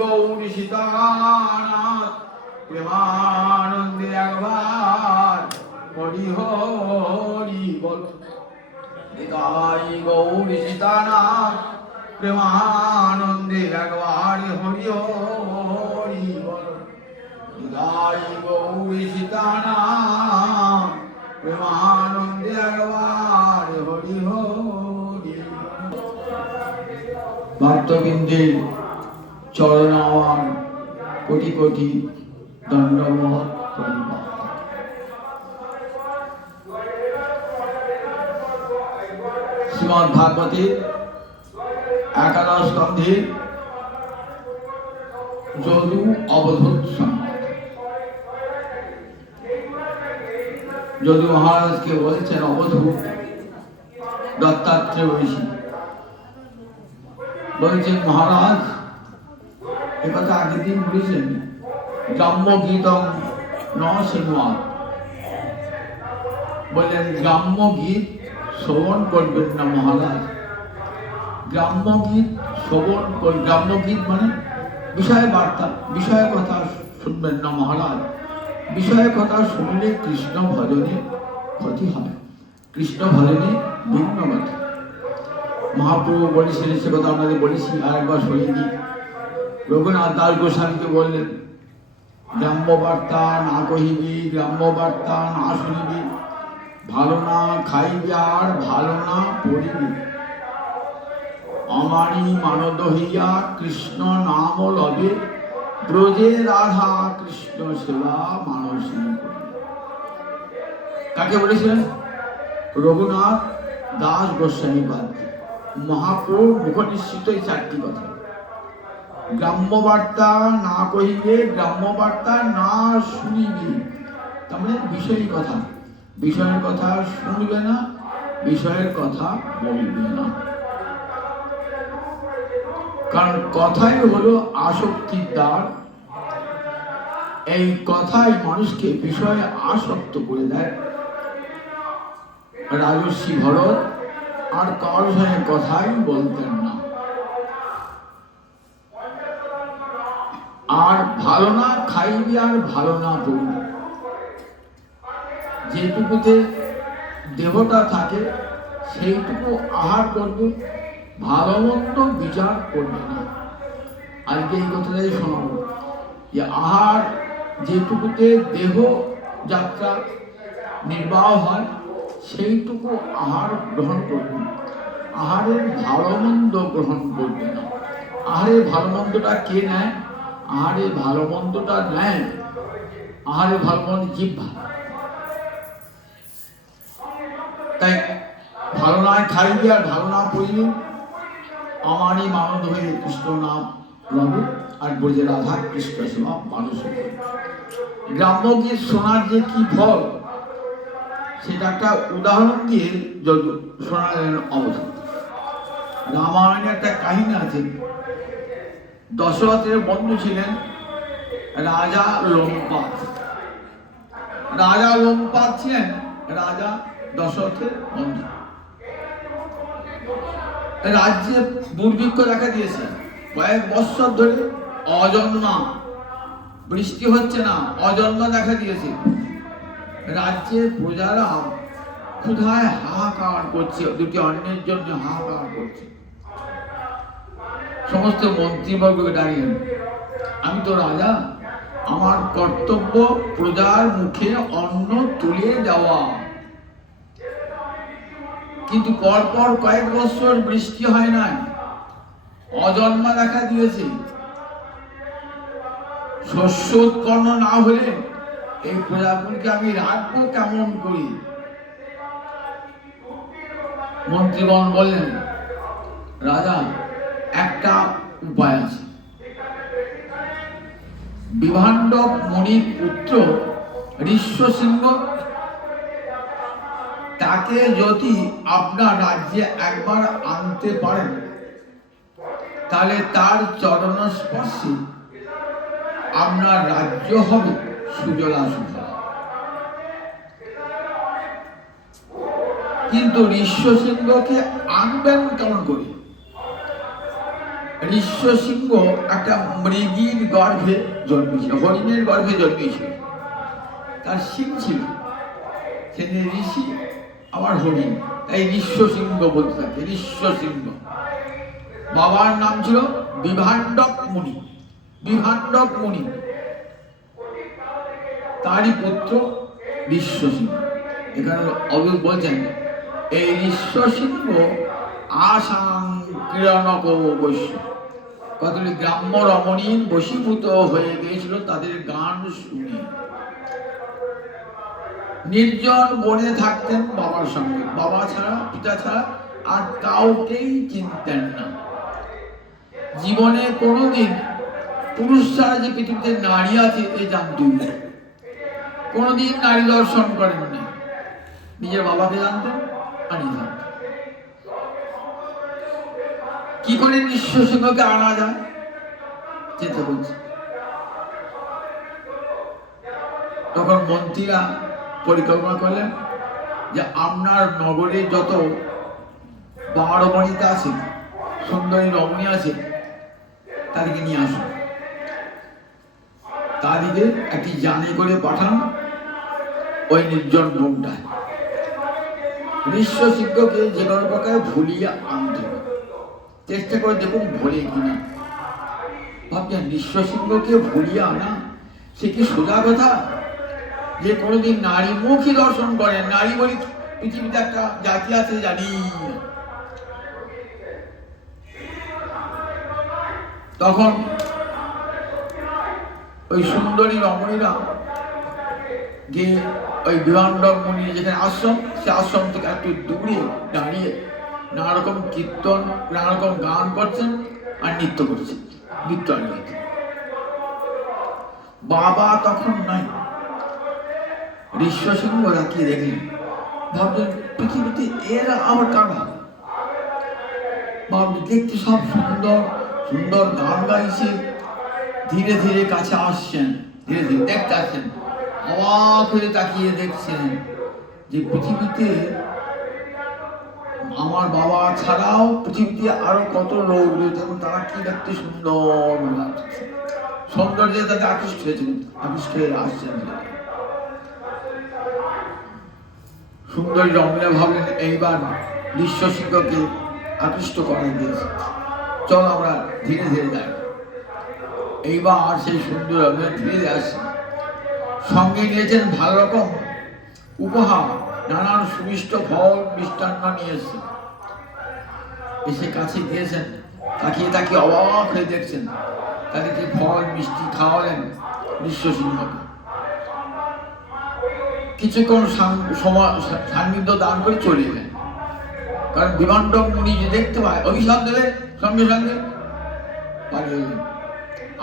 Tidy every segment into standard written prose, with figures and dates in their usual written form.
গৌরী সীতানাথ প্রেমানন্দে একবার হরি হরি বল। নিতাই গৌরী সীতানাথ প্রেমানন্দে একবার হরি হরি বল। নিতাই গৌরী সীতানাথ প্রেমানন্দে একবার হরি হরি। ভক্তবৃন্দের চরণ আমার কোটি কোটি দণ্ডবত প্রণিপাত। শ্রীমদ্ ভাগবতের একাদশ স্কন্ধের যদু অবধূত সংবাদ। যদু মহারাজকে বলছেন, অবধূত দত্তাত্রেয় ঋষি বলছেন, মহারাজ একথা আগের দিন বলেছেন, গ্রাম্য গীতম ন শৃণুয়াৎ। বললেন গ্রাম্য গীত শ্রবণ করবেন না মহারাজ। গ্রাম্য গীত শ্রবণ, গ্রাম্য গীত মানে বিষয় বার্তা, বিষয় কথা শুনবেন না মহারাজ। বিষয় কথা শুনলে কৃষ্ণ ভজনে ক্ষতি হয়, কৃষ্ণ ভজনে ভিন্ন কথা। মহাপ্রভু বলেছিলেন, সে কথা আপনাদের বলেছি, আরেকবার শুনিয়ে দিই। রঘুনাথ দাস গোস্বামীকে বললেন, গ্রাম্য বার্তা না কহিবি, গ্রাম্য বার্তা না শুনিবি, ভালো না খাইবি আর ভালো না পড়িবি। আমারি মানদ হইয়া কৃষ্ণ নাম লবে, ব্রজে রাধা কৃষ্ণ সেবা মানসী। কাকে বলেছিলেন? রঘুনাথ দাস গোস্বামী পাদ। মহাপ্রভু মুখনিশ্চিত এই চারটি কথা। গ্রাম্য বার্তা না কহিবে, গ্রাম্য বার্তা না শুনিবে, তার মানে বিষয়ী কথা। বিষয়ের কথা শুনবে না, বিষয়ের কথা বলবে না। কারণ কথাই হলো আসক্তির দ্বার। এই কথাই মানুষকে বিষয়ে আসক্ত করে দেয়। রাজর্ষি ভরত আর কারোর সঙ্গে কথাই বলতেন না। আর ভালো না খাইবি আর ভালো না পড়বি। যেটুকুতে দেহটা থাকে সেইটুকু আহার করবে, ভালো মন্দ বিচার করবে না। আজকে এই কথাটাই শোনাবো যে আহার যেটুকুতে দেহ যাত্রা নির্বাহ হয় সেইটুকু আহার গ্রহণ করবে, আহারের ভালো মন্দ গ্রহণ করবে না। আহারের ভালো মন্দটা কে নেয়? আহারের ভালো মন্দটা নেয়, আহারের ভালো মন্দ জিহ্বা। তাই ভালো না খাইবি আর ভালো না পড়িবি, আমারই মানদ হয়ে কৃষ্ণ নাম লবে, আর ব্রজে রাধা কৃষ্ণ সেবা মানুষ। গ্রাম্য গীত শোনার যে কি ফল, সেটা একটা উদাহরণ দিয়ে শোনালেন অবধূত। রামায়ণে একটা কাহিনী আছে। দশরথের বন্ধু ছিলেন রাজা লোমপাদ। রাজা লোমপাদ ছিলেন রাজা দশরথের বন্ধু। রাজ্যে দুর্ভিক্ষ দেখা দিয়েছে, কয়েক বৎসর ধরে অজন্মা, বৃষ্টি হচ্ছে না, অজন্মা দেখা দিয়েছে। রাজ্যের প্রজারা ক্ষুধায় হাহাকার করছে, দুটি অন্যের জন্য হাহাকার করছে। সমস্ত মন্ত্রীবর্গকে ডাকলেন, আমি তো রাজা, আমার কর্তব্য প্রজার মুখে অন্ন তুলে দেওয়া, কিন্তু পরপর কয়েক বছর বৃষ্টি হয় নাই, অজন্মা দেখা দিয়েছে। শস্য উৎপন্ন না হলে এই প্রজাগুলিকে আমি রাখবো কেমন করি? মন্ত্রীগণ বললেন, রাজা একটা উপায় আছে। বিভাণ্ডব মুনির পুত্র ঋষ্যশৃঙ্গ, তাকে যদি আপনার রাজ্যে একবার আনতে পারেন, তাহলে তার চরণ স্পর্শে আপনার রাজ্য হবে সুজলা সুফলা। কিন্তু ঋষ্যশৃঙ্গকে আনবেন কেমন করে? ঋষ্যশৃঙ্গ একটা মৃগীর গর্ভে জন্মেছিল, হরিণের গর্ভে জন্মেছিল। তার শিং ছিল, সে ঋষি আমার হরিণ, তাই ঋষ্যশৃঙ্গ বলতে থাকে, ঋষ্যশৃঙ্গ। বাবার নাম ছিল বিভাণ্ডক মুনি, বিভাণ্ডক মুনি, তারই পুত্র ঋষ্যশৃঙ্গ। এখানে অবিদ বলছেন এই ঋষ্যশৃঙ্গ আসাং ক্রীড়নক বৈশ্য, কতগুলি গ্রাম্য রমণীর বশীভূত হয়ে গিয়েছিল তাদের গান শুনে। নির্জন বনে থাকতেন বাবার সঙ্গে, বাবা ছাড়া পিতা ছাড়া আর কাউকেই চিনতেন না। জীবনে কোনোদিন পুরুষ ছাড়া যে পৃথিবীতে নারী আছে এই জানতেন না, কোনোদিন নারী দর্শন করেননি। নিজের বাবাকে জানতেন আর নিজে জানতেন। কি করে ঋষ্যশৃঙ্গকে আনা যায় চিন্তা করছে। তখন মন্ত্রীরা পরিকল্পনা করলেন যে আপনার নগরে যত বারবণিতা আছে, সুন্দরী রমণী আছে, তাদেরকে নিয়ে আসুন, তাদেরকে একটি জানে করে পাঠান ওই নির্জন বনটায়। ঋষ্যশৃঙ্গকে যে কোনো প্রকারে ভুলিয়ে আনতে হবে, চেষ্টা করে দেখুন ভোলে কিনা। ভাবছেন ঋষ্যশৃঙ্গকে ভুলিয়ে আনা সে কি সোজা কথা? যে কোনোদিন নারী মুখই দর্শন করে, নারী বলি পৃথিবীতে একটা জাতি আছে জানি। তখন ওই সুন্দরী রমণীরা গিয়ে ওই বিভাণ্ডক মুনি যেখানে আশ্রম, সে আশ্রম থেকে একটু দূরে দাঁড়িয়ে নানা রকম কীর্তন, নানা রকম গান করছেন আর নৃত্য করছেন, নৃত্য আর নৃত্য। বাবা তখন নাই। ঋষ্যশৃঙ্গ রাখিয়ে দেখলেন, ভাবলেন পৃথিবীতে এরা আবার কারা? ভাবলেন দেখতে সব সুন্দর সুন্দর গান গাইছে, ধীরে ধীরে কাছে আসছেন, ধীরে ধীরে দেখতে আসছেন, অবাক হয়ে তাকিয়ে দেখছেন যে পৃথিবীতে আমার বাবা ছাড়াও পৃথিবীতে আরো কত লোক রয়েছে, তারা কি দেখতে সুন্দর লাগছে, সৌন্দর্যে তাদের আকৃষ্ট হয়েছেন, আকৃষ্ট হয়ে আসছেন। সুন্দরী রমণীরা ভাবলেন এইবার ঋষ্যশৃঙ্গকে আকৃষ্ট করা দিয়েছে, চল আমরা ধীরে ধীরে যাই। এইবার সেই সুন্দর রমণীরা ধীরে ধীরে আসছে, সঙ্গে নিয়েছেন ভালো রকম উপহার, নানান সুমিষ্ট ফল মিষ্টান্ন নিয়ে এসেছেন। এসে কাছে গিয়েছেন, তাকিয়ে তাকিয়ে অবাক হয়ে দেখছেন, তাদেরকে ফল মিষ্টি খাওয়ালেন ঋষ্যশৃঙ্গকে। কিছুক্ষণ সান্নিধ্য দান করে চলে এলেন, কারণ বিভাণ্ডক মুনি যে দেখতে পায় অভিশাপ দেবে, সঙ্গে সঙ্গে পালিয়ে এলেন।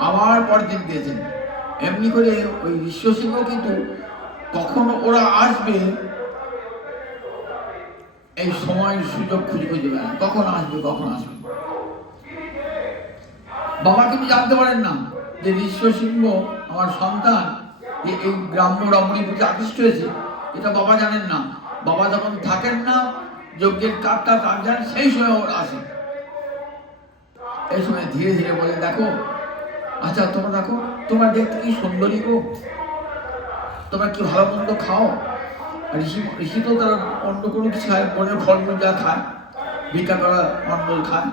আবার পরের দিন দিয়েছেন। এমনি করে ওই ঋষ্যশৃঙ্গ কিন্তু কখন ওরা আসবে এই সময়ের সুযোগ খুঁজে খুঁজে বেড়ান, কখন আসবে কখন আসবে। বাবা কিন্তু জানতে পারেন না যে ঋষ্যশৃঙ্গ আমার সন্তান যে এই গ্রাম্য রমণীর প্রতি আকৃষ্ট হয়েছে, এটা বাবা জানেন না। বাবা যখন থাকেন না, যজ্ঞের কাজটা কাজ জানেন, সেই সময় ওরা আসে। এই সময় ধীরে ধীরে বলে, দেখো আচ্ছা তোমরা দেখো, তোমরা দেখতে কি সুন্দরী গো, তোমরা কি ভালো মন্দ খাও। ঋষি তো তারা অন্য কোনো কিছু খায়, বনের ফলমূল যা খায়, ভিক্ষা করা অন্ন খায়।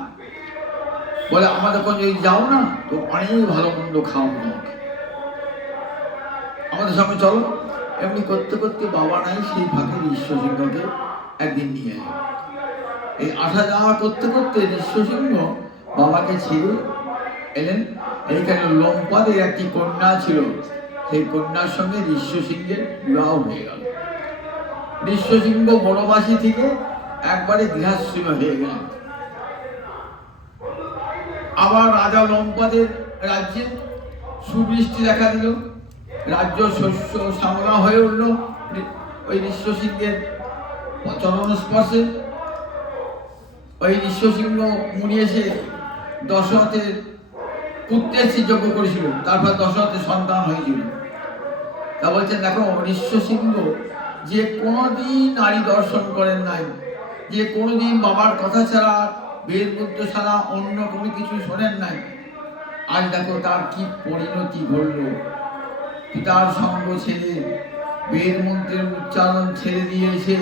বলে আমাদের কোন যদি যাও না তো অনেক ভালো মন্দ খাও, আমাদের সঙ্গে চলো। এমনি করতে করতে বাবা নাই, সেই ফাঁকে ঋষ্যশৃঙ্গকে একদিন নিয়ে এলো। এই আসা যাওয়া করতে করতে ঋষ্যশৃঙ্গ বাবাকে ছেড়ে এলেন। এইখানে লোমপাদের একটি কন্যা ছিল, সেই কন্যার সঙ্গে ঋষ্যশৃঙ্গের বিবাহ হয়ে গেল। ঋষ্যশৃঙ্গ বনবাসী থেকে একবারে গৃহাশ্রী হয়ে গেলেন। আবার রাজা লোমপাদের রাজ্যে সুবৃষ্টি দেখা দিল, রাজ্য শস্য শ্যামলা হয়ে উঠল ওই ঋষ্যশৃঙ্গের চরণ স্পর্শে। ওই ঋষ্যশৃঙ্গ মুনি এসে দশরথের পুত্রের যজ্ঞ করেছিল, তারপর দশরথের সন্তান হয়েছিল। তা বলছেন দেখো ঋষ্যশৃঙ্গ যে কোনোদিন নারী দর্শন করেন নাই, যে কোনোদিন বাবার কথা ছাড়া বেদ মন্ত্র ছাড়া অন্য কোনো কিছু শোনেন নাই। আজ দেখো তার কি পরিণতি ঘটল। পিতার সঙ্গ ছেড়ে বেদ মন্ত্রের উচ্চারণ ছেড়ে দিয়ে এসে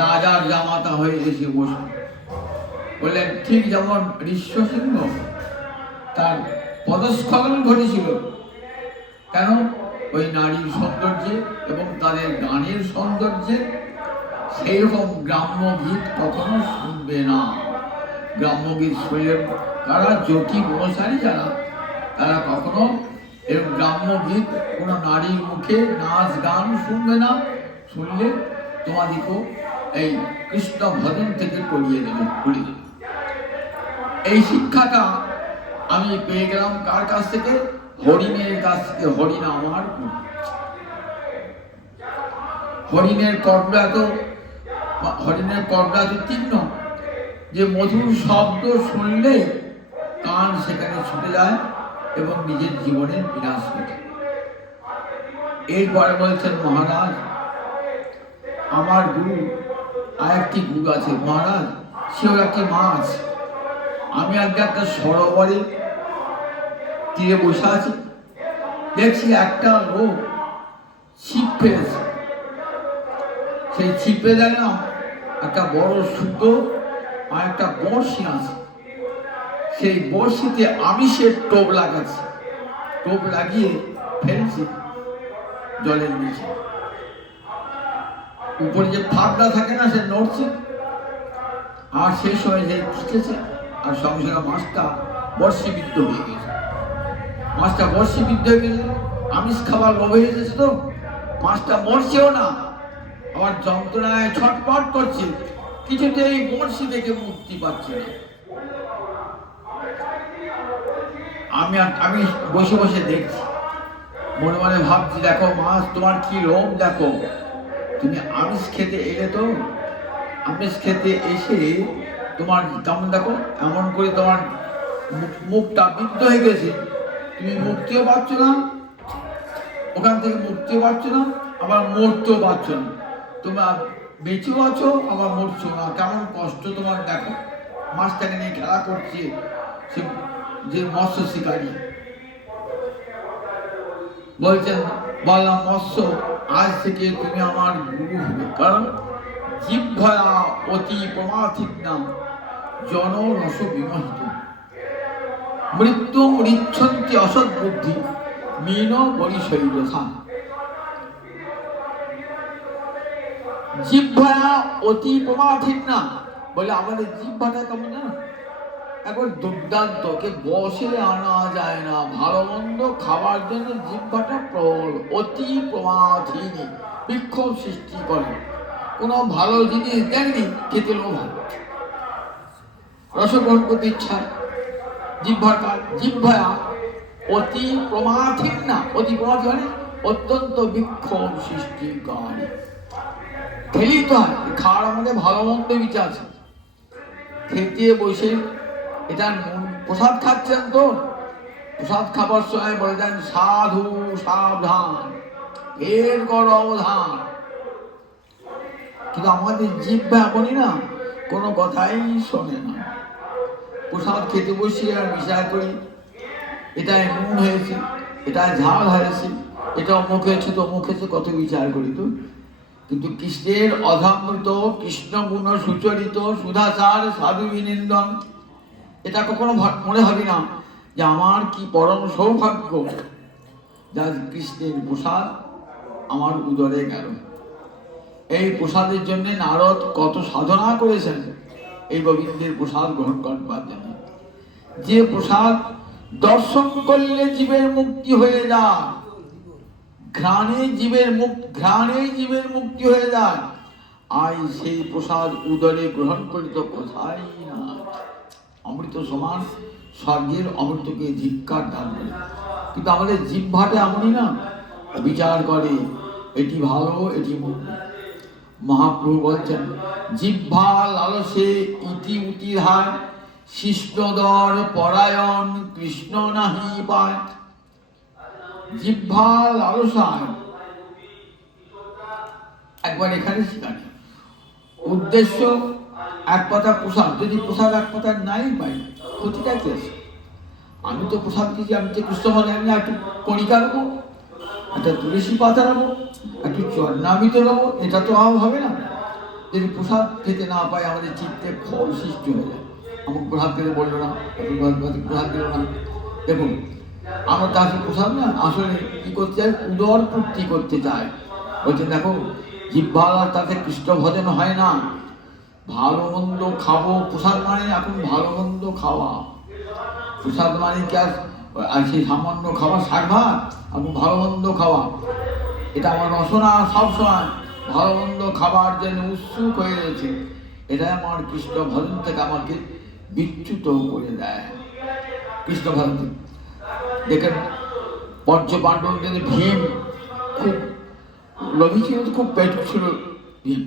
রাজার জামাতা হয়ে এসে বসে বললেন, ঠিক যেমন ঋষ্যসিংহ তার পদস্খলন ঘটেছিল, কেন? ওই নারীর সৌন্দর্যে এবং তাদের গানের সৌন্দর্যে। সেই রকম গ্রাম্য গীত কখনো শুনবে না। গ্রাম্য গীত শুনলে তারা জ্যোতি অনুসারী যারা, তারা কখনো এরকম গ্রাম্য গীত কোনো নারীর মুখে নাচ গান শুনবে না। শুনলে তোমাদিকেও এই কৃষ্ণ ভজন থেকে করিয়ে দেবে, ঘুরিয়ে দেবে। এই শিক্ষাটা আমি পেয়ে গেলাম কার কাছ থেকে? হরিণের কাছ থেকে। হরিণ আমার হরিণের কর্ণ এত তীক্ষ্ণ যে মধুর শব্দ শুনলে কান সেখানে ছুটে যায় এবং নিজের জীবনের বিনাশ ঘটে। এরপরে বলছেন, মহারাজ আমার গুরু আর একটি গুরু আছে মহারাজ, সেও একটি মাছ। আমি আজকে একটা সরোবরে তীরে বসে আছি, দেখছি একটা লোক ছিপ ফেলেছে। সেই ছিপে দেখলাম একটা বড় সুতো আর একটা বড়শি আছে। সেই বড়শিতে আমিষের টোপ লাগাচ্ছে, টোপ লাগিয়ে ফেলছে জলের নিচে। উপরে যে ফাঁকটা থাকে না, সে নড়ছে, আর সেই সময় যে ঠিকেছে, আর সঙ্গে সঙ্গে মাছটা বর্ষিবিদ্ধ হয়ে গেছে। মাছটা বর্ষিবিদ্ধ হয়ে গেছে, আমিষ খাবার লোভে এসেছে তো মাছটা মরছেও না, আবার যন্ত্রণায় ছটপট করছে, কিছুতেই বর্ষি থেকে মুক্তি পাচ্ছে না। আমি বসে বসে দেখছি, মনে মনে ভাবছি, দেখো মাছ তোমার কি লোভ, দেখো তুমি আমিষ খেতে এলে, তো আমিষ খেতে এসে তোমার কেমন দেখো এমন করে তোমার মুখটা বিদ্ধ হয়ে গেছে, তুমি মুক্তিও পাচ্ছ না, ওখান থেকে মুক্তিও পাচ্ছ না, আবার মরতেও পারছো না। তোমরা বেঁচেও আছো আবার মরছো না, কেমন কষ্ট তোমার। দেখো মাছটাকে নিয়ে খেলা করছে সে যে মৎস্য শিকারী। বলছেন, বললাম মৎস্য, আজ থেকে তুমি আমার গুরু হবে, কারণ জিহ্বয়া অতি প্রমাথিন্না জন রস বিমোহিত মৃত্যু মৃচ্ছন্তি অসৎ বুদ্ধি মীন বরিশৈলসা। জিহ্বয়া অতি প্রমাথিন্না বলে আমাদের জিহ্বাটা কেমন জানো, একবার দুর্দান্ত, কে বসে আনা যায় না। ভালো মন্দ খাবার জন্য জিহ্বাটা প্রবল, অতি প্রমাথিনী, বিক্ষোভ সৃষ্টি করে। কোনো ভালো জিনিস দেখনি খেতে লোভ হয়, রসগ্রহণ করতে ইচ্ছা। জিহ্বয়া অতি প্রমাথিন্না, অতি প্রমাথি মানে অত্যন্ত বিক্ষোভ সৃষ্টিকারী। খেলেই তো হয়, খাওয়ার আমাদের ভালো মন্দ বিচার আছে। খেতে বসে এটা প্রসাদ খাচ্ছেন, তো প্রসাদ খাবার সময় বলে দেন, সাধু সাবধান, এর করো অবধান। কিন্তু আমাদের জিহ্বা এমনই না, কোনো কথাই শোনে না। প্রসাদ খেতে বসিয়ে আর বিচার করি, এটাই নুন হয়েছে, এটাই ঝাল হয়েছে, এটা অমুক হয়েছে, তো অমুক হয়েছে, কত বিচার করি তো। কিন্তু কৃষ্ণের অধামৃত, কৃষ্ণ গুণ সুচরিত সুধাচার সাধু বিনিন্দন, এটা কখনো মনে হবে না যে আমার কি পরম সৌভাগ্য যা কৃষ্ণের প্রসাদ আমার উদরে গেল। এই প্রসাদের জন্য নারদ কত সাধনা করেছেন এই গোবিন্দের প্রসাদ গ্রহণ করবার জন্য। যে প্রসাদ দর্শন করলে জীবের মুক্তি হয়ে যায়, ঘ্রাণে জীবের মুক্তি হয়ে যায়, আর সেই প্রসাদ উদরে গ্রহণ করিত কোথায় না। অমৃত সমান স্বর্গের অমৃতকে ধিক্কার দান করে। কিন্তু আমাদের জিহ্বাটা এমনই না, বিচার করে এটি ভালো এটি মন্দ। মহাপ্রভু বলছেন, জিহ্বা লালসে ইতি উতি ধায়, শিষ্ণদর পরায়ণ কৃষ্ণ নাহি পায়। জিহ্বা লালসায় একবার এখানে শিখানি উদ্দেশ্য এক পাতা প্রসাদ, যদি প্রসাদ এক পাতা নাই পাই, ক্ষতিটা কি আছে? আমি তো প্রসাদ দিয়েছি, আমি তো কৃষ্ণ ভজন, আমি একটু কণিকা নেবো, একটা তুলসী পাতা নেবো, একটু চরণামৃত নেবো, এটা তো আর হবে না। যদি প্রসাদ খেতে না পাই, আমাদের চিত্তে ক্ষোভ সৃষ্টি হয়ে যায়। আমাকে প্রসাদ খেতে বললো না, প্রসাদ দিল না। দেখুন, আমরা তাকে প্রসাদ না, আসলে কি করতে চাই, উদর পূর্তি করতে চাই। বলছেন দেখো, জিহ্বার তাতে কৃষ্ণ ভজন হয় না। ভালো মন্দ খাবো, প্রসাদ মানে এখন ভালো মন্দ খাওয়া। প্রসাদ মানে কি আর সেই সামান্য খাওয়া, শাক ভাত, এবং ভালো মন্দ খাওয়া, এটা আমার রসনা সবসময় ভালো মন্দ খাবার জন্য উৎসুক হয়ে রয়েছে। এটাই আমার কৃষ্ণ ভজন থেকে আমাকে বিচ্যুত করে দেয়। কৃষ্ণ ভজন দেখেন, পঞ্চ পাণ্ডবদের ভীম খুব লোভী ছিল, খুব পেটুক ছিল ভীম।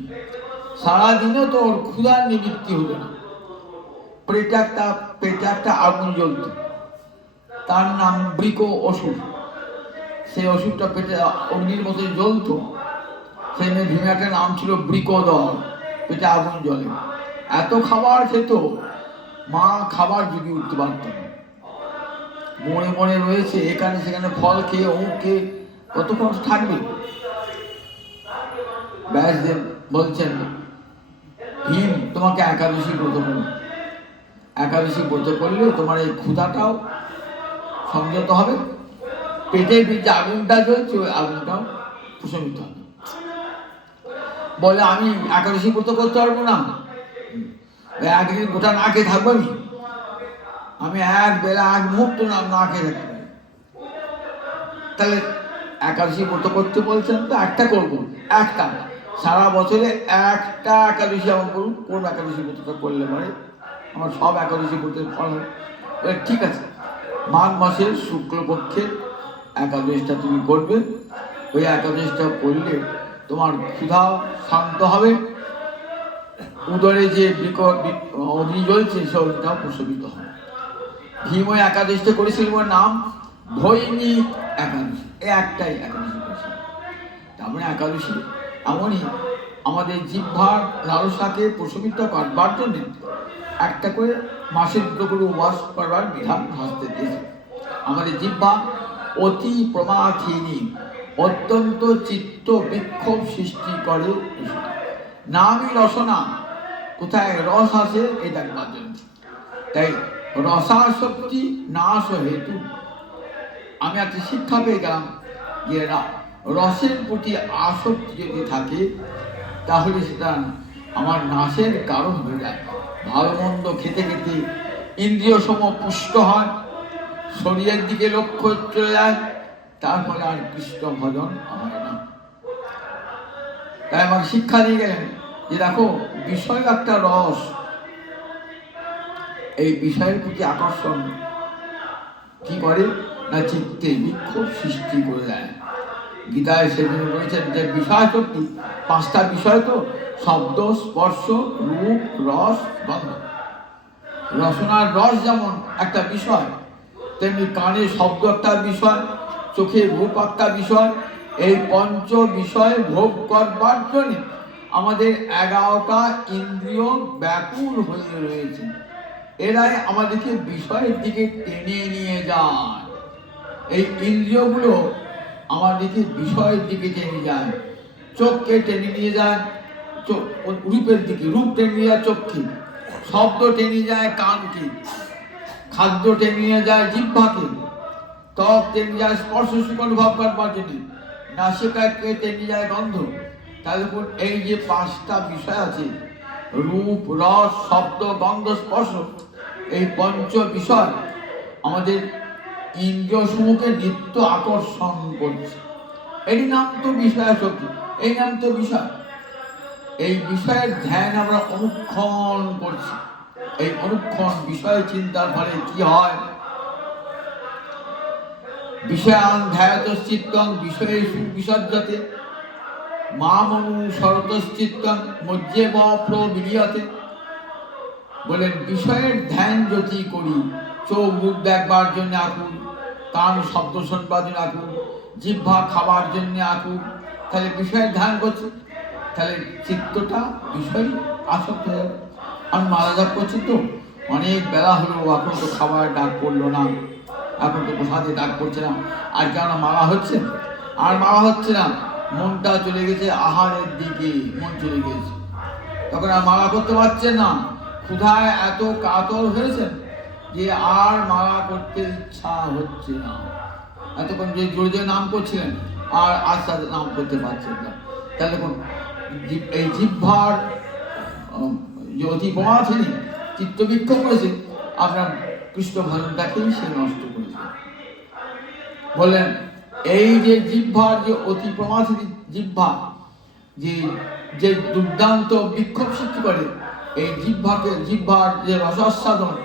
সারাদিনও তো ওর ক্ষুধার নিবৃত্তি হতো না। পেটে একটা আগুন জ্বলত, তার নাম বৃক অসুর। সেই অসুরটা পেটে অগ্নির মতো জ্বলত, সেই ভীমের একটা নাম ছিল বৃকদল, পেটে আগুন জ্বলে। এত খাবার খেত, মা খাবার জুগিয়ে উঠতে পারত না। মনে মনে রয়েছে, এখানে সেখানে ফল খেয়ে অমুক খেয়ে কতক্ষণ থাকবে। ব্যাসদেব বলছেন, ভীম তোমাকে একাদশী ব্রত করো। একাদশী ব্রত করলে তোমার এই ক্ষুধাটাও সংযত হবে, পেটের যে আগুনটা জ্বলছে ওই আগুনটাও প্রশমিত হবে। বলে আমি একাদশী ব্রত করতে পারবো না, একদিন গোটা না খেয়ে থাকবো, আমি এক বেলা এক মুহূর্ত না খেয়ে থাকতে পারি। তাহলে একাদশী ব্রত করতে বলছেন তো একটা করবো, একটা সারা বছরে একটা একাদশী আমার করুন। কোন একাদশী ব্রতটা করলে পরে আমার সব একাদশী ব্রতের ফল হয়। ঠিক আছে, মাঘ মাসের শুক্লপক্ষের একাদশীটা তুমি করবে। ওই একাদশীটা করলে তোমার ক্ষুধা শান্ত হবে, উদরে যে অগ্নি জ্বলছে সে অগ্নিটাও প্রশমিত হবে। ভীম ওই একাদশীটা করেছিল, ওর নাম ভৈনী একাদশী। এই একটাই একাদশী করেছিল। তারপরে একাদশী এমনই আমাদের জিহ্বার লালসাকে প্রশমিত করবার জন্য একটা করে মাসে দুটো করে উপবাস করবার বিধান শাস্ত্রে দিয়েছে। আমাদের জিহ্বা অতি প্রমাথিনী, অত্যন্ত চিত্ত বিক্ষোভ সৃষ্টি করে। নামই রসনা, কোথায় রস আছে এই দেখবার জন্য। তাই রসাসক্তি নাশ হেতু আমি একটা শিক্ষা পেয়ে গেলাম যে রসের প্রতি আসক্তি যদি থাকে তাহলে সেটা আমার নাশের কারণ হয়ে যায়। ভালো মন্দ খেতে খেতে ইন্দ্রিয় সমূহ পুষ্ট হয়, শরীরের দিকে লক্ষ্য চলে যায়, তার ফলে আর কৃষ্ণ ভজন হয় না। তাই আমার শিক্ষা দিয়ে গেলেন যে দেখো, বিষয় একটা রস, এই বিষয়ের প্রতি আকর্ষণ কি করে না চিত্তে বিক্ষোভ সৃষ্টি করে দেয়। গীতায় সেদিন বলেছেন যে বিষয় শক্তি পাঁচটা বিষয়, তো শব্দ, স্পর্শ, রূপ, রস, গন্ধ। রসনার রস যেমন একটা বিষয়, তেমনি কানে শব্দ একটা বিষয়, চোখে রূপ একটা বিষয়। এই পঞ্চ বিষয় ভোগ করবার জন্য আমাদের 11টা ইন্দ্রিয় ব্যাকুল হয়ে রয়েছে। এরাই আমাদেরকে বিষয়ের দিকে টেনে নিয়ে যায়। এই ইন্দ্রিয়গুলো আমাদেরকে বিষয়ের দিকে টেনে যায়। চোখকে টেনে নিয়ে যায় রূপের দিকে, রূপ টেনে নিয়ে যায় চোখকে, শব্দ টেনে যায় কানকে, খাদ্য টেনে নিয়ে যায় জিহ্বাকে, ত্বক টেনে যায় স্পর্শ সুখ অনুভব করবার জন্য, নাসিকাকে টেনে যায় গন্ধ। তাহলে এই যে পাঁচটা বিষয় আছে, রূপ, রস, শব্দ, গন্ধ, স্পর্শ, এই পঞ্চ বিষয় আমাদের ইন্দ্রিয় সমূহকে নিত্য আকর্ষণ করছে। এই নাম তো বিষয় শক্তি, এই নাম তো বিষয়। এই বিষয়ের ধ্যান আমরা অনুক্ষণ করছি। এই অনুক্ষণ বিষয় চিন্তার ফলে কি হয়, বিষয়ান ধ্যায়তশ্চিত্তং বিষয়েষু বিসজ্জতে মামনুসরতশ্চিত্তং মজ্জেব প্রবিলীয়তে। বলেন, বিষয়ের ধ্যান যদি করি, চোখ রূপ দেখবার জন্য আকুল, কান শব্দ শুনবার জন্য আকুল, জিহ্বা খাবার জন্য আকুল, তাহলে বিষয়ের ধ্যান করছে, তাহলে চিত্তটা বিষয় আসক্ত হয়ে যাবে। আমি মালা জাপ করছি তো, অনেক বেলা হলো, এখন তো খাবার ডাক পড়লো না, এখন তো প্রসাদে ডাক পড়ছে না, আর কেন মালা হচ্ছে? আর মালা হচ্ছে না, মনটা চলে গেছে আহারের দিকে, মন চলে গেছে, তখন আর মালা করতে পারছেন না, ক্ষুধায় এত কাতর হয়েছেন যে আর মালা করতে ইচ্ছা হচ্ছে না। এতক্ষণ যে জোরে জোরে নাম করছিলেন আর আস্তে আস্তে নাম করতে পারছেন না। তাহলে এই জিহ্বার যে অতি প্রমাথিনী চিত্ত বিক্ষোভ করেছে, আপনার কৃষ্ণ ভজনটাকেই সে নষ্ট করেছে। বললেন এই যে জিহ্বার যে অতি প্রমাথিনী জিহ্বা যে যে দুর্দান্ত বিক্ষোভ সৃষ্টি করে, এই জিহ্বার যে রসাস্বাদন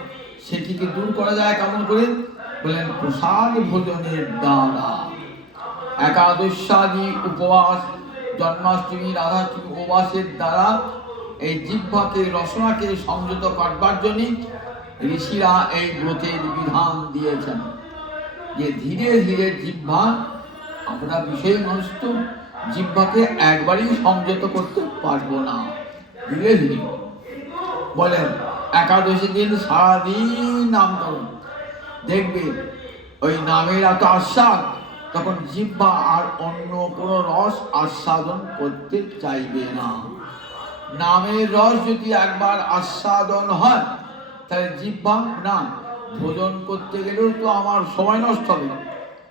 সেটিকে দূর করা যায় কেমন করে? বলেন প্রসাদ ভোজনের দ্বারা। একাদশাদি উপবাস, জন্মাষ্টমী, রাধাষ্টমী উপবাসের দ্বারা এই জিহ্বাকে, রসনাকে সংযত করবার জন্য ঋষিরা এই ব্রতের বিধান দিয়েছেন যে ধীরে ধীরে জিহ্বা, আমরা বিষয় মানুষ তো জিহ্বাকে একবারই সংযত করতে পারবো না, ধীরে ধীরে। বলেন একাদশী দিন সারাদিন নাম করুন, দেখবে ওই নামের এত আস্বাদ, তখন জিহ্বা আর অন্য কোনো রস আস্বাদন করতে চাইবে না। নামের রস যদি একবার আস্বাদন হয়, তাহলে জিহ্বা না, ভোজন করতে গেলেও তো আমার সময় নষ্ট হবে,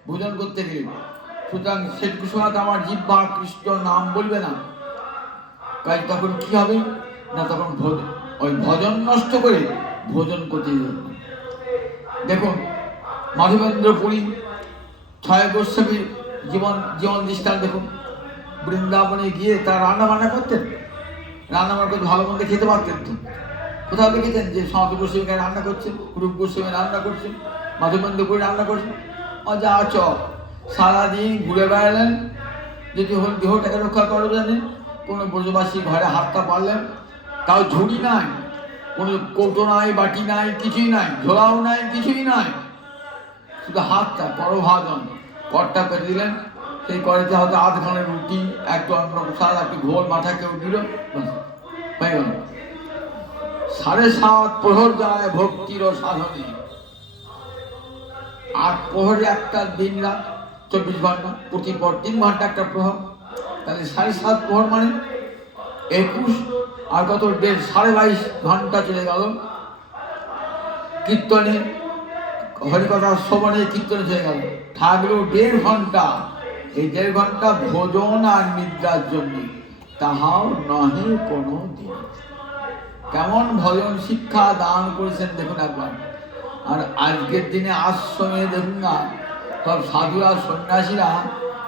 ভোজন করতে গেলে। সুতরাং সেটুকু সময় আমার জিহ্বা কৃষ্ণ নাম বলবে না, তাই তখন কি হবে না, তখন ওই ভজন নষ্ট করে ভোজন করতে যাবে। দেখুন মাধবেন্দ্র পুরী ছয় গোস্বামীর জীবন দৃষ্টান্ত দেখুন। বৃন্দাবনে গিয়ে তারা রান্না বান্না করতেন, রান্না বান্না করতে ভালো মন্দ খেতে পারতেন তো। কোথাও দেখেছেন যে সনাতন গোস্বামী রান্না করছেন, রূপ গোস্বামী রান্না করছেন, মাধবেন্দ্র পুরী রান্না করছেন? যা চক সারাদিন ঘুরে বেড়ালেন, যদি দেহটাকে রক্ষা করে জানেন, কোনো ব্রজবাসী ঘরে হাতটা পারলেন, তাও ঝুড়ি নাই, কোনো কৌটো নাই, বাটি নাই, কিছুই নাই, ঝোলাও নাই, কিছুই নাই, শুধু হাতটা পরভাজন করটা করে দিলেন। সেই করেতে হয়তো আধখানে রুটি, একটু অন্ন প্রসাদ, একটু ঘোল মাথা কেউ দিল, হয়ে গেল। 7.5 প্রহর যায় ভক্তির সাধনে, 8 প্রহরে একটা দিন রাত 24 ঘন্টা, প্রতিপর 3 ঘন্টা একটা প্রহর, তাহলে 7.5 প্রহর মানে 21 আর কত 22.5 ঘন্টা চলে গেল কীর্তনে, হরিকথা শ্রবণে, কীর্তনে চলে গেল, থাকলো 1.5 ঘন্টা। এই 1.5 ঘন্টা ভোজন আর নিদ্রার জন্য, তাহাও নহে কোনো দিন। কেমন ভজন শিক্ষা দান করেছেন দেখুন একবার। আর আজকের দিনে আশ্রমে দেখুন না, সব সাধুরা সন্ন্যাসীরা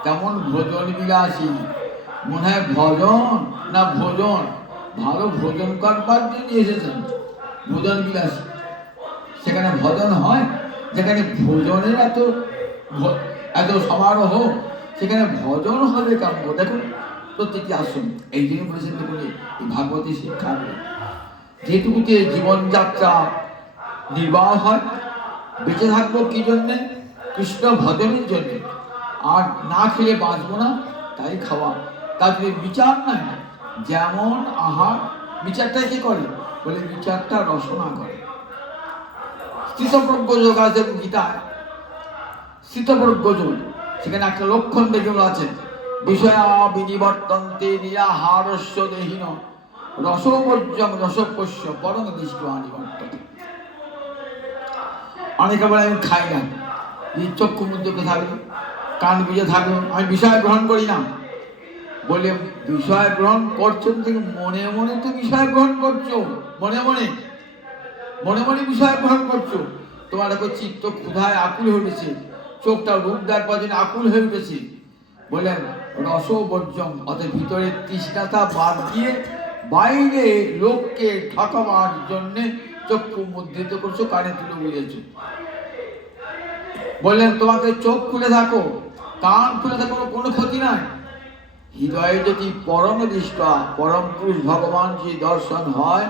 কেমন ভোজন বিলাসী, মনে হয় ভজন না ভোজন, ভালো ভোজন করবার জন্য এসেছেন, ভোজন বিলাসী। সেখানে ভজন হয়, যেখানে ভোজনের এত সমারোহ, সেখানে ভজন হবে কেমন? দেখুন প্রত্যেকটি আশ্রম এই জন্য বলেছেন, দেখুন এই ভাগবতী শিক্ষা যেটুকুতে জীবনযাত্রা নির্বাহ হয়, বেঁচে থাকবো কি জন্যে? কৃষ্ণ ভজনের জন্য। আর না খেলে বাঁচবো না, তাই খাওয়া। তার যদি বিচার নাই, যেমন আহার, বিচারটা কি করে? বলে বিচারটা রসনা করে। স্থিতপ্রজ্ঞ যোগ আছে গীতায়, স্থিতপ্রজ্ঞ যোগ, সেখানে একটা লক্ষণ দেখে আছেন, বিষয়া বিনিবর্তন্তে নিরাহারস্য দেহিন রসোপর্যম রসোপস্য পরম দৃষ্ট আনিবর্ততে। অনেকে বলে আমি খাই না, চক্ষু মুদ্রকে থাকবে, কান বুঝে থাকবে, আমি বিষয় গ্রহণ করি না। বলে বিষয় গ্রহণ করছো কিন্তু মনে মনে তো বিষয় গ্রহণ করছো, মনে মনে মনে মনে বিষয় গ্রহণ করছো। তোমার দেখো চিত্ত ক্ষুধায় আকুল হয়ে উঠেছে, চোখটা রূপ দেখবার জন্য আকুল হয়ে উঠেছে। বললেন রসবর্জম, অর্থাৎ ভিতরের তৃষ্ণাটা বাদ দিয়ে বাইরে লোককে ঠকাবার জন্যে চক্ষু মুদ্রিত করছো, কানে তুলে বুঝেছো। বললেন তোমাকে চোখ খুলে থাকো, কান খুলে থাকো, কোনো ক্ষতি নাই। হৃদয়ে যদি পরম দৃষ্টা, পরম পুরুষ ভগবান যে দর্শন হয়,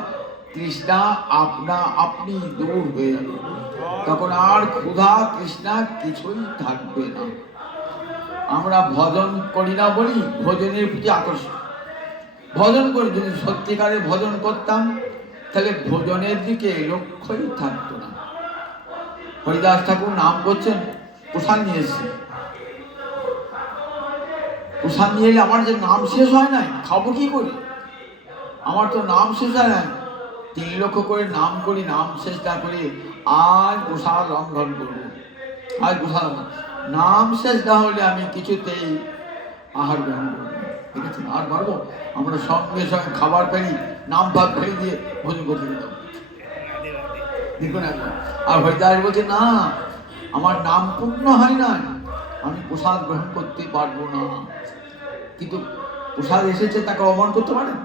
তৃষ্ণা আপনা আপনি দূর হয়ে যাবে, তখন আর ক্ষুধা তৃষ্ণা কিছুই থাকবে না। আমরা ভজন করি না বলি ভোজনের প্রতি আকর্ষণ। ভজন করে যদি সত্যিকারে ভজন করতাম, তাহলে ভোজনের দিকে লক্ষ্যই থাকতো না। হরিদাস ঠাকুর নাম করছেন, প্রসাদ নিয়ে এসছে, প্রসাদ নিয়ে এলে আমার যে নাম শেষ হয় নাই, খাবো কি করে? আমার তো নাম শেষ হয় নাই। 3 লক্ষ করে নাম করি, নাম শেষ না করে আজ প্রসাদ লঙ্ঘন করবো, আজ প্রসাদ নাম শেষ না হলে আমি কিছুতেই আহার গ্রহণ করবো। দেখেছেন? আর পারবো? আমরা সঙ্গে সঙ্গে খাবার ফেলি, নাম ভাত ফেলি দিয়ে ভোজন করতে যেতাম। দেখুন একবার। আর হরিদাস বলছে না, আমার নাম পূর্ণ হয় না, আমি প্রসাদ গ্রহণ করতে পারবো না। কিন্তু প্রসাদ এসেছে, তাকে অমন করতে পারেন?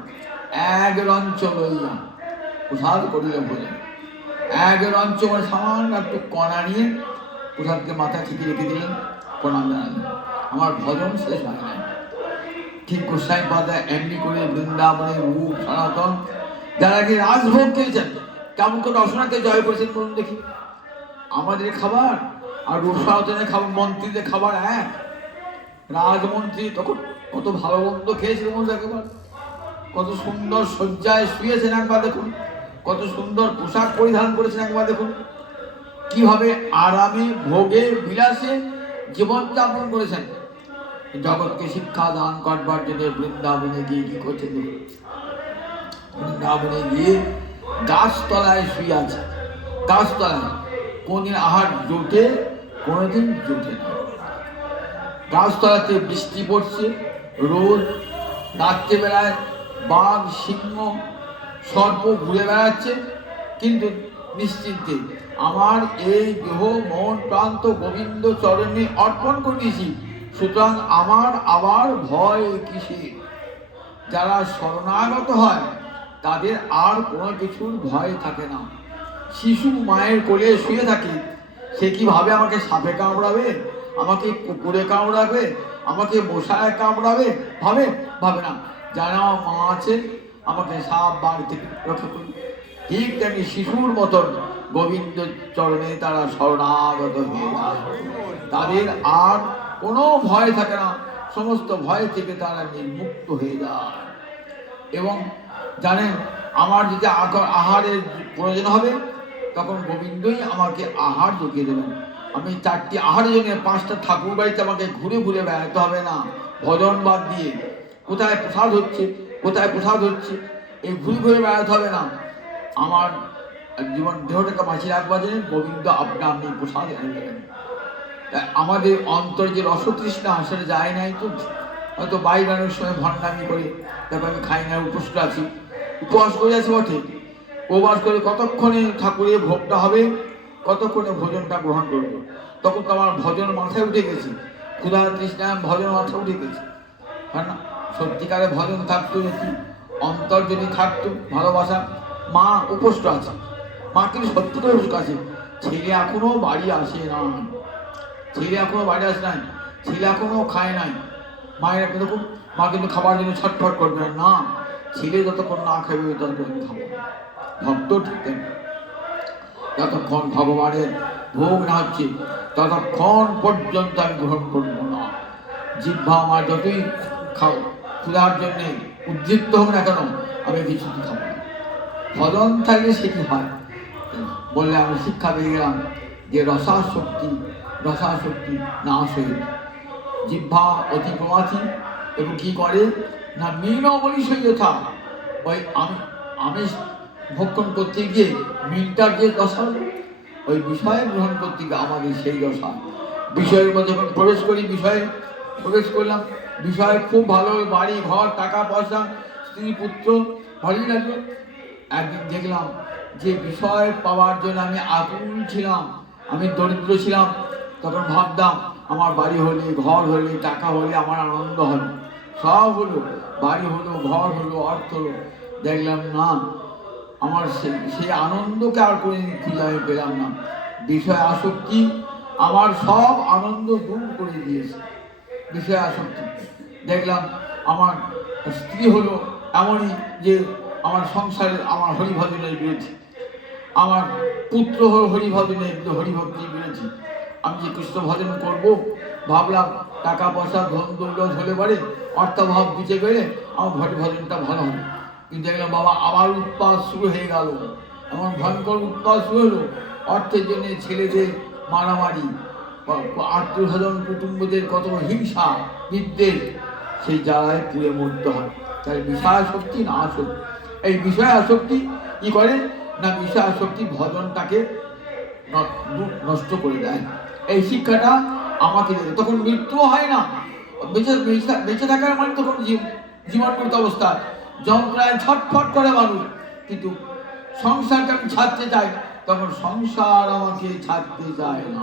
এক রঞ্চ লইয়া প্রসাদ করিলে ভোজন। এক রঞ্চ মানে সামান্য একটু কণা নিয়ে প্রসাদকে মাথায় ঠিকই রেখে দিলেন, প্রণাম জানালেন, আমার ভজন শেষ হয় নাই। ঠিক গোসাই পাতায় এমনি করে বৃন্দাবনের রূপ সনাতন যারা কি রাজভোগ খেয়েছেন, কেমন করে রসনাকে জয় করেছেন বলুন দেখি। আমাদের খাবার আর রূপ সনাতনের খাবার, মন্ত্রীদের খাবার এক। রাজমন্ত্রী তখন কত ভালো মন্দ খেয়েছিল একবার, কত সুন্দর শয্যায় শুয়েছেন একবার দেখুন, কত সুন্দর পোশাক পরিধান করেছেন একবার দেখুন, কিভাবে আরামে ভোগে বিলাসে জীবনযাপন করেছেন। জগৎকে শিক্ষা দান করবার জন্য বৃন্দাবনে গিয়ে কি করছেন? বৃন্দাবনে গিয়ে গাছতলায় শুয়ে আছে। গাছতলায় কোনদিন আহার জোটে, কোনোদিন জোটে না। গাছতলাতে বৃষ্টি পড়ছে, রোদ, রাত্রেবেলায় বাঘ, সিংহ, সর্প ঘুরে বেড়াচ্ছে, কিন্তু নিশ্চিন্তে আমার এই দেহ মন প্রান্ত গোবিন্দ চরণে অর্পণ করে দিয়েছি, সুতরাং আমার আবার ভয় কিসের? যারা শরণাগত হয় তাদের আর কোনো কিছুর ভয় থাকে না। শিশু মায়ের কোলে শুয়ে থাকে, সে কি ভাবে আমাকে সাপে কামড়াবে, আমাকে কুকুরে কামড়াবে, আমাকে মশায় কামড়াবে? ভাবে? ভাবে না। জানা মা আছে, আমাকে সাপ বাঘ থেকে রক্ষা করবে। ঠিক তেমনি শিশুর মতন গোবিন্দ চরণে তারা শরণাগত হয়ে যায়, তাদের আর কোনো ভয় থাকে না, সমস্ত ভয় থেকে তারা নির্মুক্ত হয়ে যায়। এবং জানেন, আমার যদি আহারের প্রয়োজন হবে তখন গোবিন্দই আমাকে আহার জুগিয়ে দেবেন। আমি 4টি আহারের জন্য 5টা ঠাকুর বাড়িতে আমাকে ঘুরে ঘুরে বেড়াতে হবে না, ভজন বাদ দিয়ে। কোথায় প্রসাদ হচ্ছে, কোথায় প্রসাদ হচ্ছে, এই ঘুরে ঘুরে বেড়াতে হবে না। আমার জীবন দেহটাকে বাঁচিয়ে রাখবার জন্য গোবিন্দ আপনি প্রসাদ এনে দেবেন। আমাদের অন্তর যে রসতৃষ্ণা আসলে যায় নাই, তো হয়তো বাইরের সময় ভণ্ডামি করে, তারপর আমি খাই না, উপোস আছি, উপবাস করে আছি বটে, উপবাস করে কতক্ষণে ঠাকুরের ভোগটা হবে, কতক্ষণে ভোজনটা গ্রহণ করবো, তখন তো আমার ভজন মাথায় উঠে গেছে, ক্ষুধা তৃষ্ণা ভজন মাথায় উঠে গেছে। হ্যাঁ না? সত্যিকারে ভজন থাকতো, যদি অন্তর যদি থাকতো ভালোবাসা। মা উপোস আছে, মা কিন্তু সত্যিকার উপোস আছে। ছেলে এখনো বাড়ি আসে না, ছেলে এখনো বাড়ি আসে নাই, ছেলে এখনো খায় নাই। মায়ের দেখুন, মা কিন্তু খাবার জন্য ছটফট করবে না, ছেলে যতক্ষণ না খাবে ততক্ষণ আমি খাবো। ভক্ত ঠিক তেমনি, যতক্ষণ ভগবানের ভোগ না হচ্ছে ততক্ষণ পর্যন্ত আমি গ্রহণ করবো না। জিহ্বা আমার যতই খাও ক্ষুধার জন্যে উদ্দীপ্ত হোক না কেন, আমি কিছু খাবো না। ভজন থাকলে সে কি হয় বললে আমি শিক্ষা পেয়ে গেলাম যে রসাশক্তি নাশ হয়ে জিহ্বা অতি প্রমাথি, এবং কি করে না মীন বলি সেই যথা, ওই আমি ভক্ষণ করতে গিয়ে মিনটার যে দশা, ওই বিষয় গ্রহণ করতে গিয়ে আমাদের সেই দশা। বিষয়ের মধ্যে যখন প্রবেশ করি, বিষয়ে প্রবেশ করলাম, বিষয় খুব ভালো, বাড়ি ঘর টাকা পয়সা স্ত্রী পুত্র ভালোই লাগলো। একদিন দেখলাম যে বিষয় পাওয়ার জন্য আমি আকুল ছিলাম, আমি দরিদ্র ছিলাম, তখন ভাবতাম আমার বাড়ি হলে, ঘর হলে, টাকা হলে আমার আনন্দ হলো, সব হলো, বাড়ি হলো, ঘর হলো, অর্থ হলো। দেখলাম না, আমার সেই আনন্দকে আর করে খুঁজে আমি পেলাম না। বিষয় আসক্তি আমার সব আনন্দ দূর করে দিয়েছে। বিষয় আসক্তি দেখলাম আমার স্ত্রী হলো এমনই যে আমার সংসারে আমার হরিভজনের বিরোধী, আমার পুত্র হলো হরিভজনের হরিভক্তির বিরোধী। আমি যে কৃষ্ণ ভজন করবো ভাবলাম, টাকা পয়সা ধন দৌলত হলে পারে, অর্থাভাব দিতে গেলে আমার হরিভজনটা ভালো হবে, কিন্তু দেখলাম বাবা আবার উৎপাত শুরু হয়ে গেল, এমন ভয়ঙ্কর উৎপাত শুরু হলো, অর্থের জন্য ছেলেদের মারামারি, আত্মীয় স্বজন কুটুম্বদের কত হিংসা বিদ্বেষ, সেই জ্বালায় পুড়ে মরতে হয়। তাই বিষয় আসক্তি না আসক্তি, এই বিষয় আসক্তি কি করে না, বিষয় আসক্তি ভজনটাকে নষ্ট করে দেয়। এই শিক্ষাটা আমাকে দেবে, তখন মৃত্যু হয় না, বেঁচে থাকার মানে তখন জীবনমুক্ত অবস্থা, যন্ত্রণায় ছটফট করে মানুষ, কিন্তু সংসারকে আমি ছাড়তে চাই, তখন সংসার আমাকে ছাড়তে চায় না।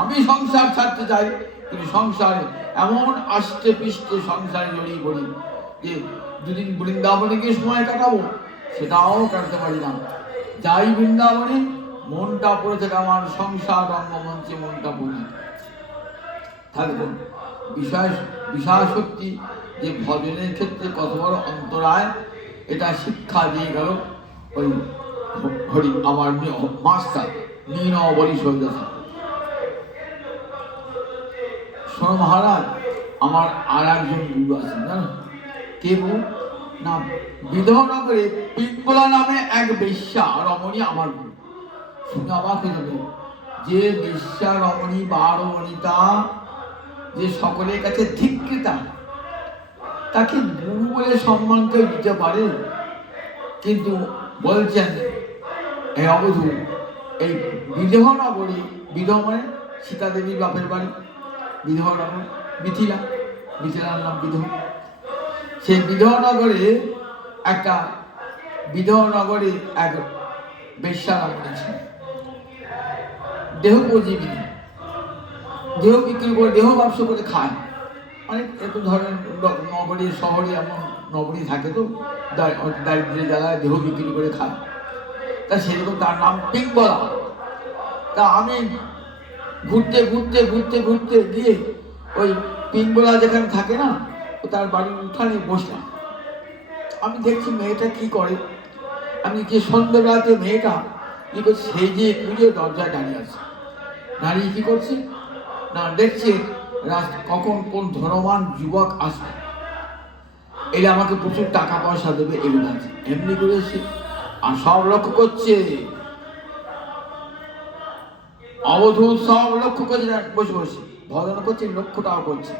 আমি সংসার ছাড়তে চাই, কিন্তু সংসারে এমন আষ্টে পৃষ্ঠে সংসারে জড়িয়ে পড়ি যে দুদিন বৃন্দাবনে গিয়ে সময় কাটাবো সেটাও কাটাতে পারি না। যাই বৃন্দাবনে মনটা পড়ে থাকে আমার সংসার রঙ্গমঞ্চে, মনটা পড়ে থাকবেন। বিষয়াসক্তি যে ভজনের ক্ষেত্রে কত বড় অন্তরায়, এটা শিক্ষা দিয়ে গেল ওই হরি আমার মাস্টার নীন বলি সৈদাসা। শোনো মহারাজ, আমার আর একজন গুরু আছেন জানো, কে গুরু না, বিধনগরে পিঙ্গলা নামে এক বেশ্যা রমণী আমার গুরু। শুনে অবাক হয়ে যাবে, যে বেশ্যা রমণী বা রমণীতা যে সকলের কাছে ধিক্কৃতা, তাকে গুরু বলে সম্মান কেউ দিতে পারে? কিন্তু বলছেন এই অবধূ, এই বিধনগরী, বিধ মানে সীতা দেবীর বাপের বাড়ি, বিধনগর মিথিলা, মিথিলার নাম বিধ। সেই বিধনগরে একটা বিধনগরে এক বেশ্যা রমণী ছিল, দেহোপজীবিনী, দেহ বিক্রি করে দেহ ব্যবসা করে খায়। অনেক একটু ধরেন নগরী শহরে এমন নগরী থাকে তো দারিদ্র্যের জ্বালায় দেহ বিক্রি করে খায়, তা সেরকম তার নাম পিঙ্গলা। তা আমি ঘুরতে ঘুরতে ঘুরতে ঘুরতে গিয়ে ওই পিঙ্গলা যেখানে থাকে না, তার বাড়ির উঠানে বসলাম। আমি দেখছি মেয়েটা কি করে, আমি যে সন্ধ্যাবেলাতে মেয়েটা কি করছে, সেই যে পুজো দরজায় দাঁড়িয়ে আছে, দাঁড়িয়ে কি করছে না, দেখছে কখন কোন ধনবান যুবক আসবে, এলে আমাকে প্রচুর টাকা পয়সা দেবে, এগুলো আছে এমনি করেছে। আর সব লক্ষ্য করছে, অবধূত সব লক্ষ্য করছে, বসে বসে ভজন করছে, লক্ষ্যটাও করছে,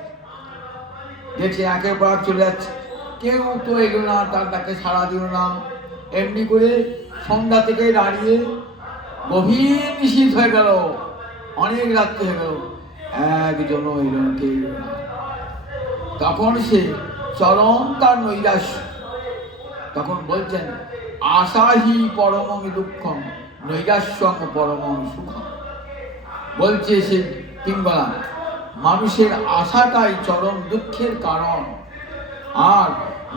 দেখছে একের পর চলে যাচ্ছে, কেউ তো এলো না, তার তাকে সাড়া দিল না। এমনি করে সন্ধ্যা থেকে দাঁড়িয়ে গভীর নিশীথ হয়ে গেল, অনেক রাত্রি হয়ে গেল, একজনও এলো না, কেউ এলো না। তখন সে চরম তার নৈরাশ্য, তখন বলছেন আশাহি পরমং দুঃখম নৈরাশ্যং পরমং সুখম। বলছে সে পিঙ্গলা, মানুষের আশাটাই চরম দুঃখের কারণ, আর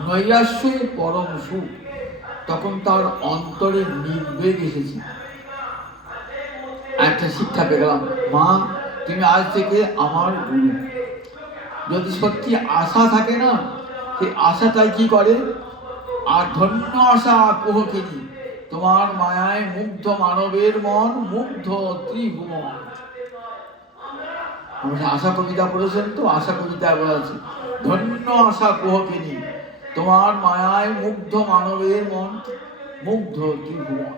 নৈরাশ্যই পরম সুখ। তখন তার অন্তরে নির্বেগ এসেছে, একটা শিক্ষা পেয়ে গেলাম, মা তুমি আজ থেকে আমার গুরু। যদি সত্যি আশা থাকে না, সেই আশাটাই কি করে, আর ধন্য আশা কুহকিনী, তোমার মায়ায় মুগ্ধ মানবের মন, মুগ্ধ ত্রিভুবন। আশা কবিতা পড়েছেন তো, আশা কবিতায় বলা আছে ধন্য আশা কুহকিনী, তোমার মায়ায় মুগ্ধ মানবের মন, মুগ্ধ ত্রিভুবন।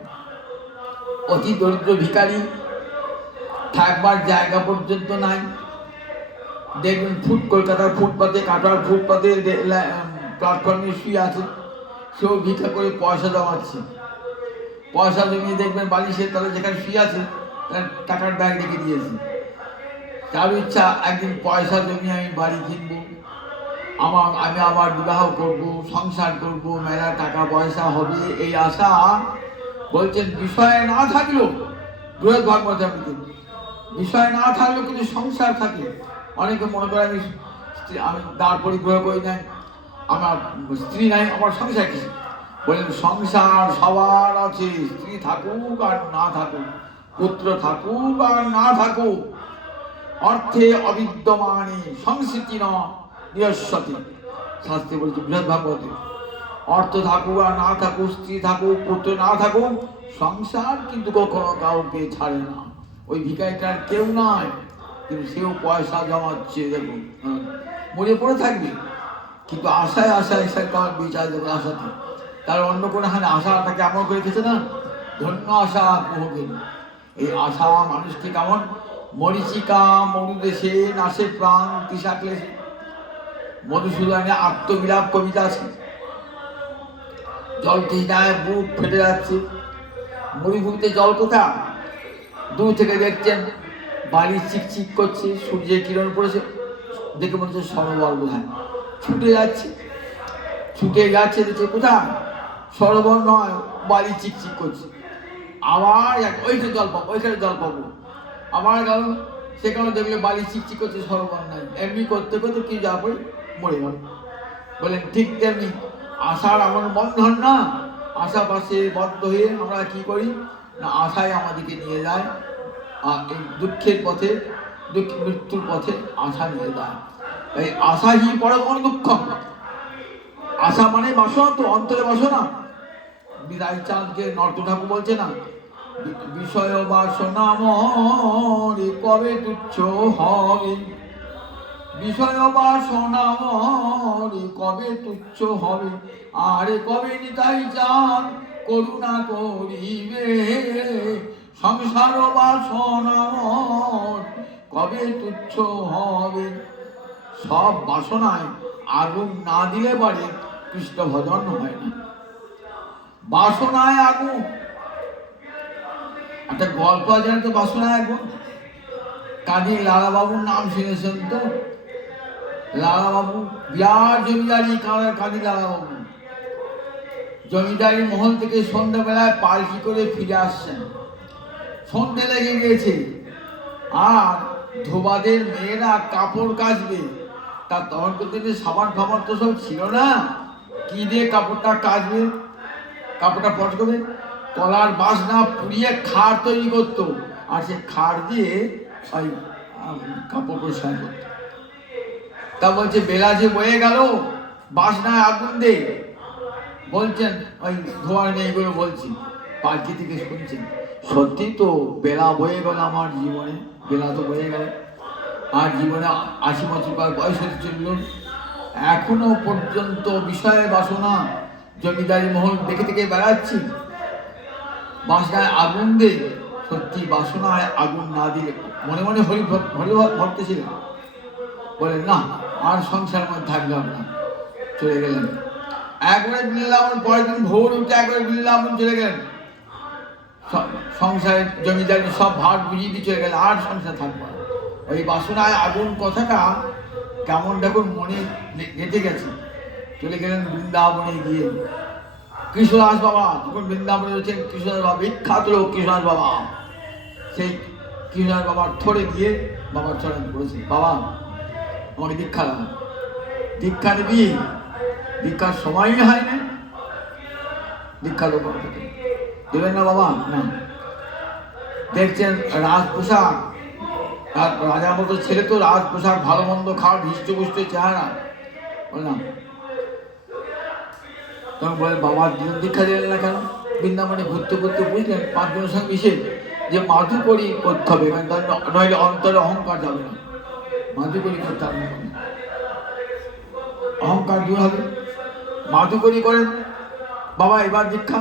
অতি দরিদ্র ভিখারি, থাকবার জায়গা পর্যন্ত নাই, দেখবেন কলকাতার ফুটপাতে, কাটার ফুটপাতে প্ল্যাটফর্মে শুয়ে আছে, সেও ভিক্ষা করে পয়সা জমাচ্ছে, পয়সা জমিয়ে দেখবেন বালিশের তলে যেখানে শুয়ে আছে তার টাকার ব্যাগ রেখে দিয়েছে। তার ইচ্ছা একদিন পয়সা জমিয়ে আমি বাড়ি কিনবো, আমি আবার বিবাহ করব, সংসার করব, মেলা টাকা পয়সা হবে, এই আশা। বলছেন বিষয় না থাকলেও, বৃহৎ ভাগবতামৃতে বিষয় না থাকলেও কিন্তু সংসার থাকে। অনেকে মনে করে আমি দাঁড় পরিগ্রহ করি নাই, আমার স্ত্রী নাই, আমার সংসার কিছু। বলেন সংসার সবার আছে, স্ত্রী থাকুক আর না থাকুক, পুত্র থাকুক আর না থাকুক, অর্থে অবিদ্যমানে সংস্কৃতি ন নিরস্বতী। শাস্ত্রে বলছে বৃহৎ ভাগবতে, অর্থ থাকুক আর না থাকুক, স্ত্রী থাকুক, পুত্র না থাকুক, সংসার কিন্তু কখনো কাউকে ছাড়ে না। ওই ভিখারিটার কেউ নাই, কিন্তু সেও পয়সা জমাচ্ছে, দেখুন মরে পড়ে থাকবে, কিন্তু আশায় আশায় সে কার বিচার দেবে আশাতে, তার অন্য কোনো হানে আশাটা কেমন করে খেতে না, ধন্য আশা বহুদিন। এই আশা মানুষকে কেমন মরিচিকা মরুদেশে নাশে প্রাণ তৃষা ক্লেশে। মধুসূদনের আত্মবিলাপ কবিতা আছে। জল তৃষ্ণায় বুক ফেটে যাচ্ছে, মরুভূমিতে জল কোথা, দূর থেকে দেখছেন বালি চিকচিক করছে, সূর্যের কিরণ পড়েছে, দেখে মনে হচ্ছে সরোবর বোধহয়, ছুটে যাচ্ছে দেখছে কোথায়, সরোবর নয়, বালি চিকচিক করছে। আবার ওইখানে জল পাবো, আবার গেল, সেখানে দেখলে বালি চিকচিক করছে, সরোবর নাই। এমনি করতে করতে কি যাবো, মরে গেল। বলেন ঠিক তেমনি আশার আমার বন্ধন না, আশা পাশে বদ্ধ হয়ে আমরা কি করি না, আশায় আমাদেরকে নিয়ে যায় এই দুঃখের পথে, মৃত্যুর পথে আশা নিয়ে যায়। এই আশাহি পরম দুঃখ। আশা মানে বাসনা, তো অন্তরে বাসনা। বিদায় চাঁদকে নর্ত ঠাকুর বলছে না, বিষয় বাসনা মরে কবে তুচ্ছ হবে, বিষয় বাসনা মরে কবে তুচ্ছ হবে, আরে কবে নিতাই চাঁদ করুণা করিবে, সংসার বাসনা কবে তুচ্ছ হবে। সব বাসনায় আগুন না দিলে পারে কৃষ্ণ ভজন হয় না। বাসনায় আগুন, একটা গল্প আছে তো, বাসনায় আগুন। কাজী লালাবাবুর নাম শুনেছেন তো? লালাবাবু বিরাট জমিদারি, কাজী লালাবাবু জমিদারি মহল থেকে সন্ধ্যাবেলায় পালকি করে ফিরে আসছেন। সন্ধ্যে লেগে গেছে, আর ধোবাদের মেয়েরা কাপড় কাচবে। তা তখনকার দিনে সাবান ফাবান তো সব ছিল না, কি দিয়ে কাপড়টা কাচবে, কাপড়টা পটকবে, কলার বাঁশ না পুড়িয়ে খাড় তৈরি করতো, আর সে খাড় দিয়ে ওই কাপড় পরিষ্কার করতো। তা বলছে বেলা যে বয়ে গেল, বাঁশ না আগুন দে, বলছেন ওই ধোয়ার মেয়েগুলো বলছি, পালকি থেকে শুনছেন। সত্যি তো বেলা বয়ে গেল আমার জীবনে, বেলা তো বয়ে গেল, আর জীবনে 80 বছর বয়স হতে চলল, এখনো পর্যন্ত বিষয়ে বাসনা জমিদারি মহল দেখে থেকে বেড়াচ্ছি। বাসনায় আগুন দে, সত্যি বাসনায় আগুন না দিলে মনে মনে হরি ভক্তি ছিলেন। বলেন না আর সংসার মধ্যে থাকবে না, চলে গেলেন। একবারে বৃন্দাবন, পরের দিন ভোর উঠে একবারে বৃন্দাবন চলে গেলেন। সংসারের জমিদারি সব ভাগ বুঝিয়ে দিয়ে চলে গেলেন, আর সংসার থাকবে না। ওই বাসনায় আগুন কথাটা কেমন দেখুন মনে গেঁথে গেছে। চলে গেলেন বৃন্দাবনে গিয়ে। কৃষ্ণদাস বাবা তখন বৃন্দাবনে রয়েছেন, কৃষ্ণদাস বাবা বিখ্যাত লোক, কৃষ্ণদাস বাবা। সেই কৃষ্ণদাস বাবার থরে গিয়ে বাবার চরণ বলেছে, বাবা আমাকে দীক্ষা দাও। দীক্ষা নিবি? দীক্ষার সময়ই হয় না, দীক্ষা দেবো দেবেন না বাবা? না। দেখছেন রাজ পোশাক, রাজার মতো ছেলে তো, রাজ পোশাক, ভালো মন্দ খাওয়া, হৃষ্টপুষ্ট চেহারা। বললাম তখন বলেন বাবা দীক্ষা দিলেন না কেন? বৃন্দাবনে ঘুরতে ঘুরতে বুঝলেন 5 জনের সঙ্গে মিশে যে মাধুকরী করতে হবে, নইলে অন্তরে অহংকার যাবে না। মাধুকরী করতে হবে, অহংকার দূর হবে। মাধুকরী করেন, বাবা এবার দীক্ষা।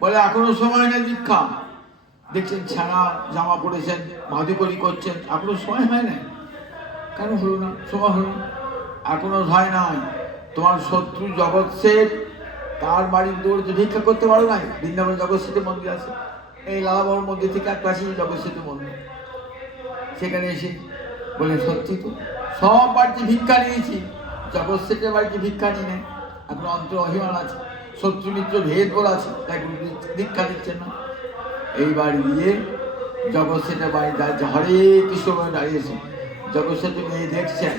বলে এখনো সময় নেই দীক্ষা। দেখছেন ছাড়া জামা পরেছেন, মাধুকরী করছেন, এখনো সময় হয় না। কেন হলো না? সময় হলো না, এখনো হয় নাই। তোমার শত্রু জগৎ শেঠ, তার বাড়ির দৌড়ে ভিক্ষা করতে পারো নাই। বৃন্দাবন জগৎ শেঠের মন্দির আছে, এই লালাবাবুর মন্দির থেকে এক পাশেই জগৎ শেঠের মন্দির। সেখানে এসে বলে সত্যি তো সব বাড়িতে ভিক্ষা নিয়েছি, জগৎ শেঠের বাড়িতে ভিক্ষা নিয়ে নেয়। এখন অন্তর অভিমান আছে, শত্রু মিত্র ভেদ বলে আছে, তাই দীক্ষা দিচ্ছেন না। এইবার গিয়ে জগৎ শেঠের বাড়ি দাঁড়িয়ে হরে কৃষ্ণ বলে দাঁড়িয়েছে। জগৎ শেঠ মেয়ে দেখছেন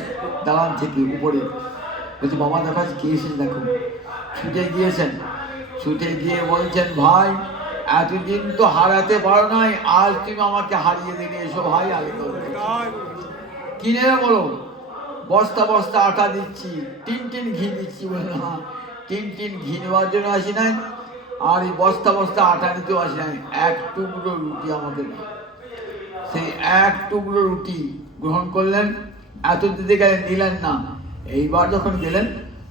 দালান থেকে উপরে, বলছে বাবা দেখা কে এসেছে দেখো। ছুটে গিয়েছেন, ছুটে গিয়ে বলছেন ভাই এতদিন তো হারাতে পারো নাই, আজ তুমি আমাকে হারিয়ে দিলে, এসো ভাই আগে কিনে বলো। বস্তা বস্তা আটা দিচ্ছি, টিন ঘি দিচ্ছি। বলে না, টিন ঘি নেওয়ার জন্য আসি নাই, আর এই বস্তা বস্তা আটা নিতেও আসি নাই, এক টুকরো রুটি আমাকে দাও। সেই এক টুকরো রুটি গ্রহণ করলেন, এত দিতে গেলেন, দিলেন না। এইবার যখন গেলেন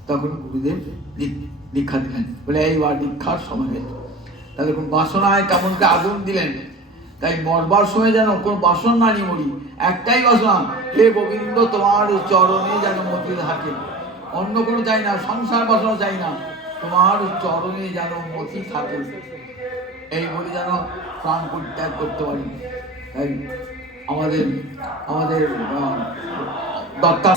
তখন গুরুদেব দীক্ষা দিলেন, বলে এইবার দীক্ষার সময় হয়েছে। তাহলে কোন বাসনায় কেমনকে আগুন দিলেন, তাই মরবার সময় যেন কোন বাসন না নিয়ে মরি, একটাই বাসনা, হে গোবিন্দ তোমার চরণে যেন মতি থাকে, অন্য কোনো চাই না, সংসার বাসনা চাই না, তোমার চরণে যেন মতি থাকে, এই বলে যেন প্রাণ পরিত্যাগ করতে পারি। তাই আমাদের দত্তা